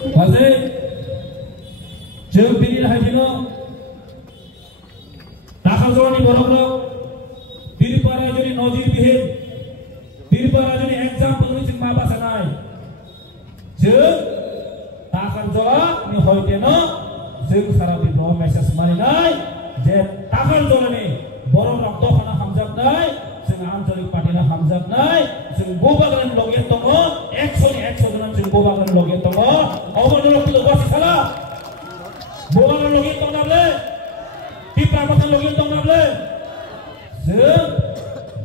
Kasi जों बिनि हायदिनो दाखालजोंनि बर'फोर बिरपारा जोंनि नजिर बिहिर बिरपारा जोंनि एग्जाम्पल जों मा बासानाय जों दाखालजोंनि हयदेनो जों सारा बिफ्राव मेसेज मारिनाय जे दाखालजोंनि बर' रक्तखाना हामजाबनाय जों आन्चलिक पार्टीना हामजाबनाय जों गोबागान लगे दङ 100 जन जों गोबागान लगे दङ अबनरखौ बासिखाला गोबागान लगे दङब्ले टिप्रामथान लगे दङब्ले जों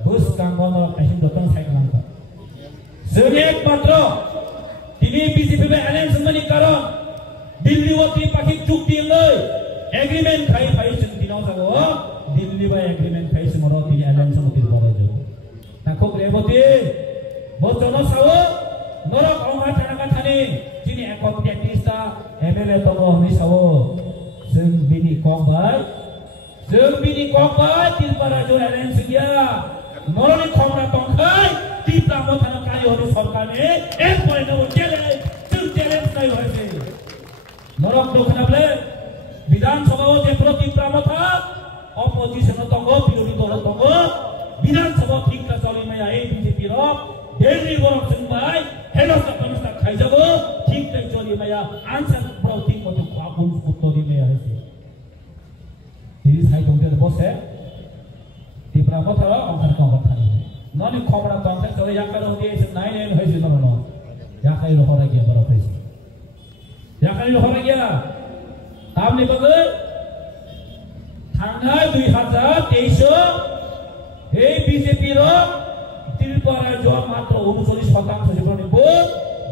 बोसगांगन काहिम दतन साइखालांखा जों एकमात्र दिनै बीजेपी बे एलायन्स मानि कारण दिल्ली व त्रिपाक्षिक चुक्ति लै एग्रीमेंट खाइ जों दिनाव जागो दिल्ली बा एग्रीमेंट खाइ जों र दिनै एलायन्स मति बरो जो नाखौ रेबती बजन सावो नरक अंगा थानाका थानि दिनै एकक टेक्टिस्टा एमएलए दङ नि सावो जों बिनि कमबाय त्रिपुरा जो एलायन्स गया नरनि खमरा तंखाय त्रिपुरा मथाना कायो हरि सरकारनि एक परेनो चेलेंज जों चेलेंज नाय होइसे नरक दखनाब्ले विधानसभाव जे त्रिपुरा मथा अपोजिशन दङ बिरोधी दल दङ विधानसभा ठीकका चलिमाया ए बीजेपी र दिल्ली गरम जोंबाय हेलस कनस्टा खाइजाबो ठीकै चलिमाया आन्सार प्रौतिक मतो खाबुन उत्तरिमाया हैसे दिनै साइदंते बसे त्रिपुरा मथा अंखार कंबर थानि ननि खमरा तंथे चले याकारो दिएस नाइन हैसे ननो याकाइ रहरा गया बरा फैसे याकाइ रहरा गया तामनि बगै थांनाय 2023 এই বিজেপি র ত্রিপুরা জোয়া মাত্র 39% জীবনে ভোট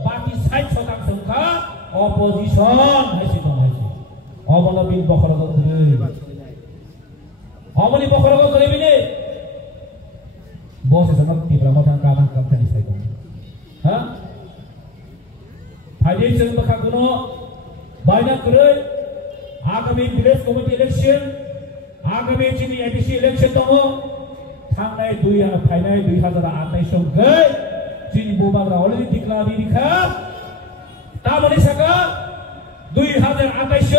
বাকি 60% কা অপোজিশন হাইছে দম হাইছে অবলবিন বখরগ করে অমনি বখরগ করে বিনে বসে জনক ত্রিপুরা মথান কামান কামথানি সাইক হ্যাঁ ফাইদে जों বখাগুনো বাইনা করে আগামী ভিলেজ কমিটি ইলেকশন आगामी जोंनि एडिसि इलेक्शन दङ थांनाय 2028 गै जोंनि बोबाग्रा अलरेडि डिक्लार दिखा ताबनि साका 2028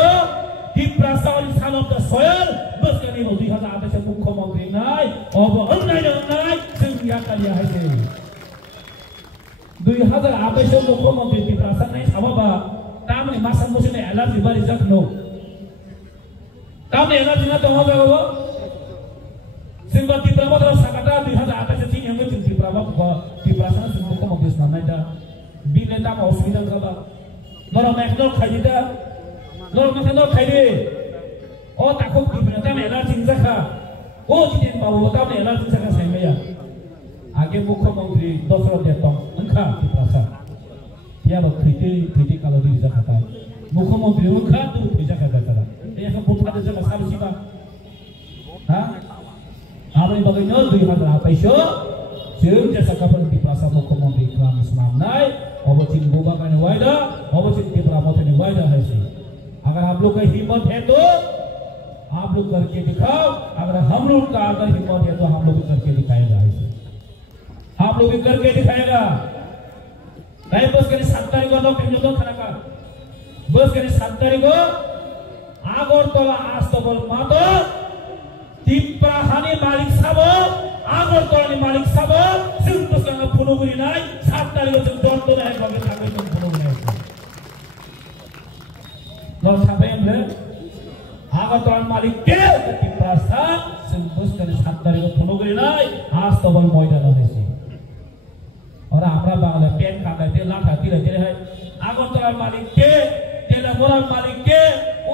त्रिपुरा साउथ सान अफ द सयल बसकानि 2028 मुख्यमंत्री नाय अब अन्नाय जों याकालिया हायसे 2028 मुख्यमंत्री त्रिपुरा सानाय साबाबा तामनि मासान मोसने एलार्जि बारि जाखनो तामनि एलार्जि ना दङ जागो जोंबा त्रिपुरा मथरा साकाटा 2028 थिन हेंगो जों त्रिपुरा मा त्रिपुरा सान जों मुख्यमंत्री सानाय दा बिले दाम असुबिदा जाबा नर मेखनो खाइदा नर मेखनो खाइदे ओ ताखौ त्रिपुरा ताम एलार्जि जाखा ओ जितेन बाबु ताम एलार्जि जाखा साइमाया आगे मुख्यमंत्री दशरथ देतम अंखा त्रिपुरा सा याबा खैते कालरि जाखाता मुख्यमंत्री अंखा दु फैजाखा जाखा एखौ बुथादो जों साबिसिबा हा आबै बगैनो 2028 जों जेसाकाफोर त्रिपुरा सा मुख्यमंत्री खालाम सुनामनाय अबचिन बोबागानि वायदा अबचिन त्रिपुरा मथनि वायदा है अगर आप लोग का हिम्मत है तो आप लोग करके दिखाओ अगर हम लोग का अगर हिम्मत है तो हम लोग भी करके दिखाएगा ऐसे आप लोग भी करके दिखाएगा नहीं बस के 7 तारीख को लोग जो खाना का बस के 7 तारीख को आगरतला आस्तबल मातो त्रिपुरा हानि मालिक साबो आगरतलानि मालिक साबो जों बसगांगा फुलुगुरि नाय 7 तारिख जों दर्द नाय बगे थागै जों फुलुगुरि न साबेमले आगरतलानि मालिक के त्रिपुरा सा जों बसगांगा 7 तारिख फुलुगुरि नाय आस्तबल मयदान हयसे और हमरा बांगला पेन काटा दे लाठा दिले दे है आगरतला मालिक के तेलापुरा मालिक के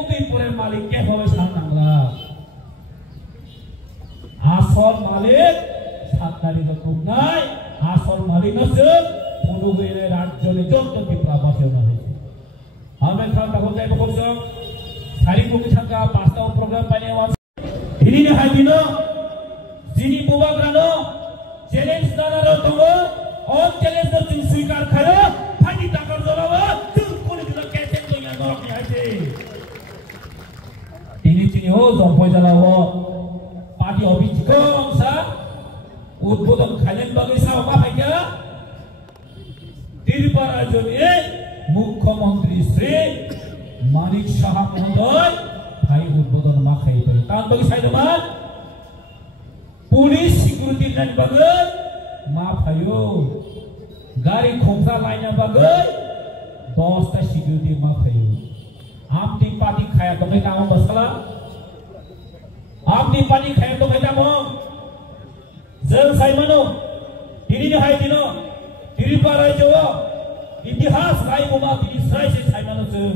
उदयपुर मालिक के होवे सानांगला आसल मालिक 7 तारिख खुबनाय आसल मालिक नसो फुलुगुरि राज्यनि जत्त त्रिपुरा बासियाव नायसे आमे खालामनांगौ जाय बखरजों सारिमुखि थांगा पास्ताव प्रग्राम बायनायाव दिनैनि हायदिनो जिनि बोबाग्रानो चेलेंज जानानै दङ और चैलेंज तो तुम स्वीकार करो फाटी ताकर जलावा तुम कोने दिला कैसे तो यहाँ नरक नहीं आते तिनी हो जंपोय जलावा पार्टी ऑफिस को सा उद्बोधन खालेन बगै सा मा फाइया त्रिपुरा जोनि মুখ্যমন্ত্রী শ্রী মানিক সাহা মহোদয় ভাই উদ্বোধন মা খাইবে তার বাকি সাইডমান পুলিশ সিকিউরিটি নানি বাগै মা ফাयो गाड़ी खोमसा लाइन बागै 10टा सिकिउरिटी मा फायो आपनी पार्टी खाया तो मैं तामो मसला आपनी पार्टी खाया तो मैं तामो जों साइमानो दिनै हाय दिनो दिरिपाराय जो इतिहास लाइबोमा दिनै साइसे साइमानो जों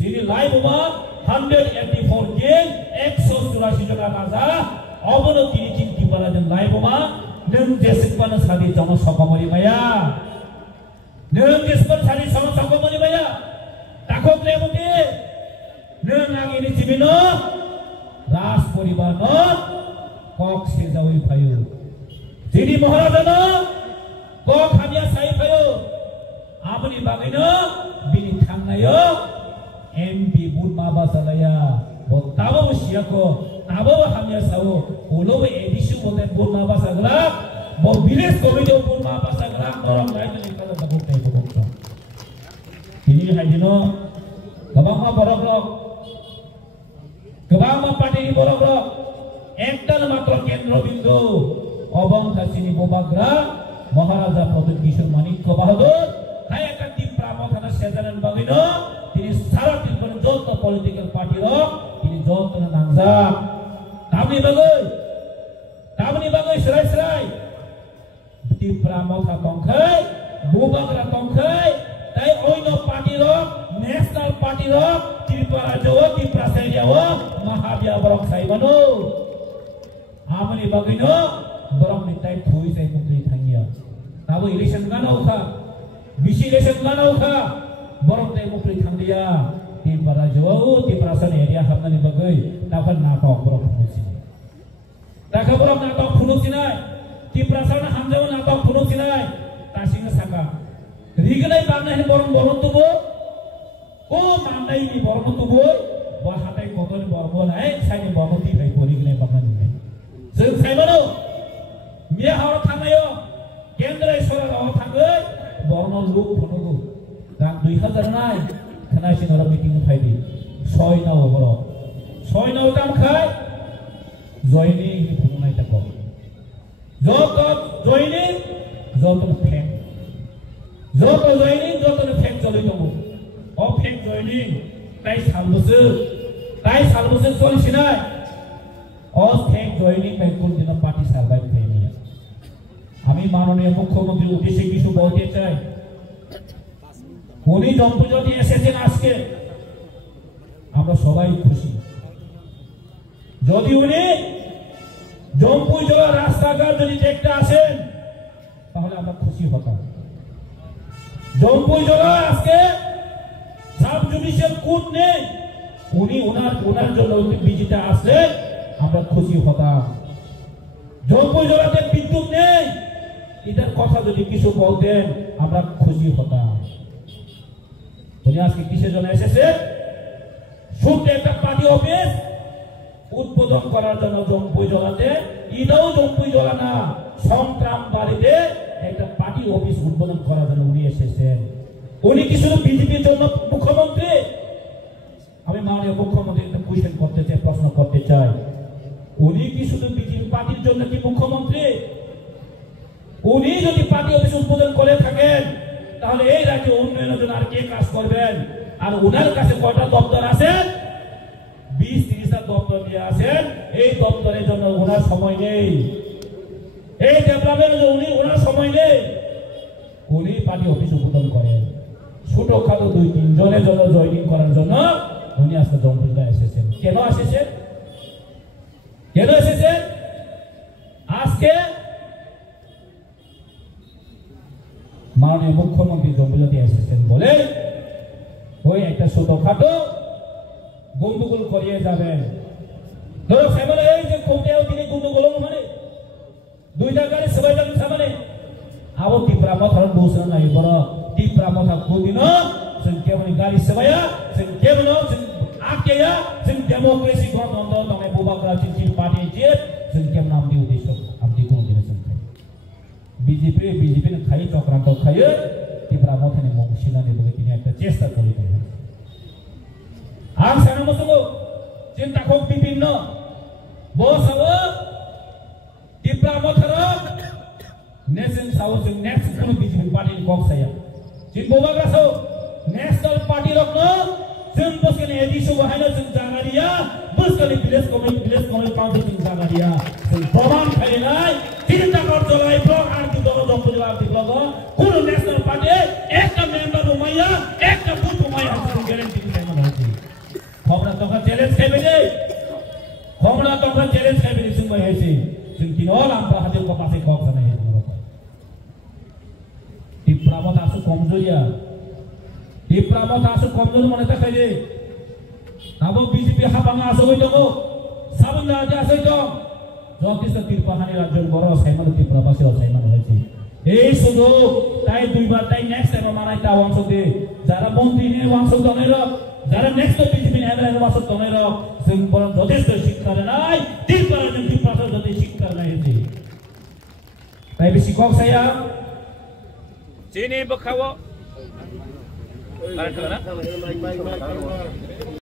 दिनै लाइबोमा 184 गेम 184 जना राजा अबनो दिनै दिरिपारा जों लाइबोमा नों जेसेबानो सादि जम सकमरि माया नों जेसेबानो सादि जम सकमरि माया ताको प्लेमते नों आंनि जिबिनो राज परिवार न कक से जावै फायो दिनै महाराजानो कक हामिया साइ फायो आमनि बागैनो बिनि थांनायो एमपि बुट माबा जालाया बताबो सियाको ताबो हामिया सावो ओलो एडिसु बोते बुट माबा सागला बो विलेज कमिटी बुट माबा सागला नरम लाइननि कल बागो तेबो बक्स दिनै हायदिनो गोबां बर'ब्लक गोबां पार्टीनि बर'ब्लक एकटाल मात्र केन्द्रबिन्दु अबंखासिनि बबाग्रा महाराजा प्रदीप किशोर मानिक्य बाहादुर हाय একটা টিপ্রামো থানা সেজানান বাগিনো তিনি সারা ত্রিপুরা যত পলিটিক্যাল পার্টির তিনি যত নাংজা তাবনি বাগৈ সরাই সরাই টিপ্রামো থা তংখাই ববাগ্রা তংখাই তাই অন্য পার্টির ন্যাশনাল পার্টির ত্রিপুরা জো ত্রিপুরা সেরিয়াও মহাবিয়া বরক সাইবানো আমনি বাগিনো বরক নিতাই থুই সাই মুক্তি থাঙ্গিয়া তাবো ইলেকশন গানাওখা बिसि इलेक्शन गानावखा बरक ताय मुक्ति थांदिया ত্রিপুরা जौ ত্রিপুরা सन एरिया हाबनानै बागै दाखा नाटक बरक फुनुसिनाय दाखा बरक नाटक फुनुसिनाय ত্রিপুরা सन हामजाव नाटक फुनुसिनाय तासिङा साका रिगनाय बांनाय बरन बरन तुबो को माननायनि बरन तुबो बा हाथाय गगन बरबनाय साइनि बरन दिबाय रिगनाय बांनानै जों साइमानो मिया हाव थांनायो केन्द्र सरकाराव थाङै बरनो लोक फटोगो रां 2000 नाय खोनासिनर मिटिं फायदि 6 नाव बरो 6 नाव दाम खाय जयनिं फुंनाय ताको जत जयनिं जत फेक जत जयनिं जत फेक चलै दङ अ फेक जयनिं ताई सालबोसो चलिसिनाय अ फेक जयनिं बाय कोन दिन पार्टी सारबाय थायो আমি মাননীয় মুখ্যমন্ত্রীর উদ্দেশ্যে কিছু বলতে চাই উনি জম্পুজটি এসেছেন আজকে আমরা সবাই খুশি যদি উনি জম্পুজলা রাস্তাঘাট যদি দেখতে আসেন তাহলে আমরা খুশি হতাম জম্পুজলা আজকে সাব জুডিশিয়াল কোর্ট নেই উনি ওনার জন্য বিজিতে আসলে আমরা খুশি হতাম জম্পুজলাতে বিদ্যুৎ নেই इधर কথা যদি কিছু বলতেন আমরা খুশি হতাম উনি আজকে কিসের জন্য এসেছেন শুধু একটা পার্টি অফিস উদ্বোধন করার জন্য জম্পুজলাতে ইদাও জম্পুজলা না সংগ্রাম বাড়িতে একটা পার্টি অফিস উদ্বোধন করার জন্য উনি এসেছেন উনি কি শুধু বিজেপির জন্য মুখ্যমন্ত্রী আমি মাননীয় মুখ্যমন্ত্রী একটা কোশ্চেন করতে চাই প্রশ্ন করতে চাই উনি কি শুধু বিজেপি পার্টির জন্য কি মুখ্যমন্ত্রী উনি যদি পার্টি অফিস উদ্বোধন করে থাকেন তাহলে এই রাজ্যে উন্নয়নের জন্য আর কে কাজ করবেন আর ওনার কাছে কয়টা দপ্তর আছে 20-30টা দপ্তর নিয়ে আছেন এই দপ্তরের জন্য ওনার সময় নেই এই ডেভেলপমেন্টের জন্য ওনার সময় নেই উনি পার্টি অফিস উদ্বোধন করেন ছোটখাটো 2-3 জনের জন্য জয়েনিং করার জন্য উনি আজকে জম্পুজলা এসেছেন কেন এসেছেন আজকে মাননীয় মুখ্যমন্ত্রী জম্পুজলাতে এসেছেন বলে ওই একটা ছোটখাটো গন্ডগোল করিয়ে যাবেন ধরো সামনে এই যে কোটেও তিনি গন্ডগোল মানে দুইটা গাড়ি সবাই যাবেন সামনে আবো ত্রিপুরা মাথার দোষণ নাই বড় ত্রিপুরা মাথা কোদিন जों केवल गाड़ी सबाया जों केवल जों आकेया जों डेमोक्रेसी गणतन्त्र दंनाय बबाग्रा जों पार्टी जे जों केवल आमनि उद्देश्य आमनि कोन दिन जों बीजेपी ने खाई चक्रांत खायो Pramotani Moshilani looking at the Chester Collision. I'm Sanamoso, Jintakok Pipino, Bosawa, the Pramotara, Nesson South and next going to be party in Coxaya. Jimbogagaso, National Party of No. Simpos can edit over Hannah's in Zagaria, Buscali Village County in Zagaria. So, Proman Kailai, didn't talk about the life blog and to those of the blogger, Kuru National Party, extra member of Maya, extra food to Maya, guarantee the Comrade Toka Terence Cabinet, Comrade Toka Terence Cabinet in my head, thinking all I'm Prahatil Kopasi Cox and a head. If Pramatas Comzoria. Di Pramot asu komjor mana tak kaya? Abo BJP hapang asu itu mo, sabun dah aja asu itu. Jotis tertirpa hani rajon boros, Simon tertirpa pasti orang Simon lagi. Sudah, tay dua bar tay next time mana kita wang sude, jara bonti ni wang sude tonero, jara next time BJP ni ada wang sude tonero, sehingga jotis tershik karena, tertirpa rajon tertirpa jotis shik karena itu. Tapi sikok saya, sini berkawa.